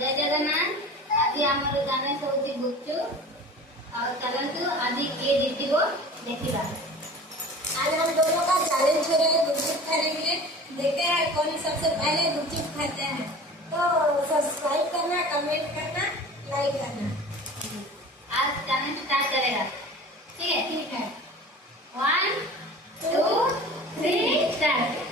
जय जगन्नाथ। आज आम गाने हूँ गुपचुप और चलतु आज किए जीतव देखा। आज हम दोनों का चैलेंज हो रहा है गुपचुप खाने के लिए। देखते हैं कौन सबसे पहले गुपचुप खाते हैं। तो सब्सक्राइब करना, कमेंट करना, लाइक करना। आज चैलेंज स्टार्ट करेगा। ठीक है? ठीक है। 1 2 3 स्टार्ट।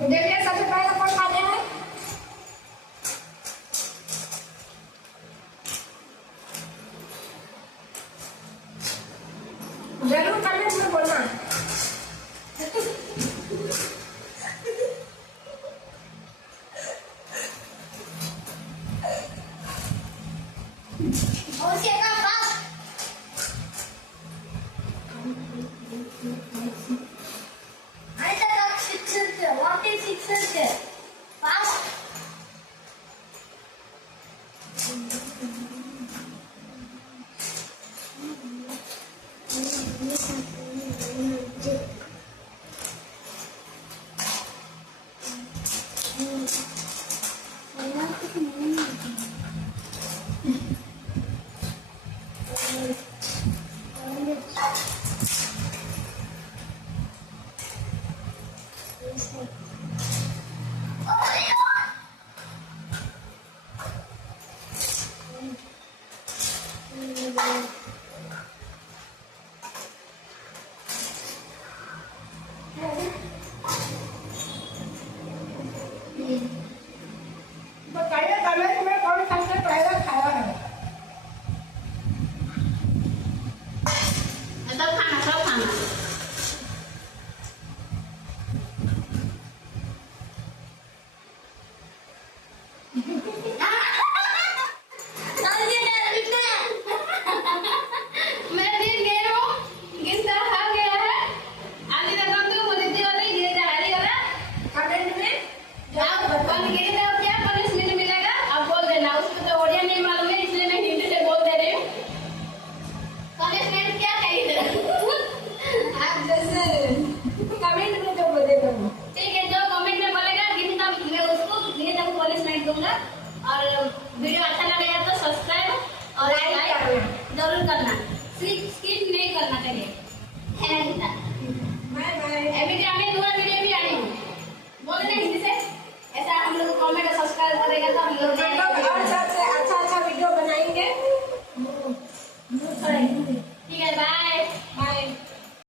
देखिए सबसे पहले कौन खाते हैं। जरूर कमेंट में बोलना।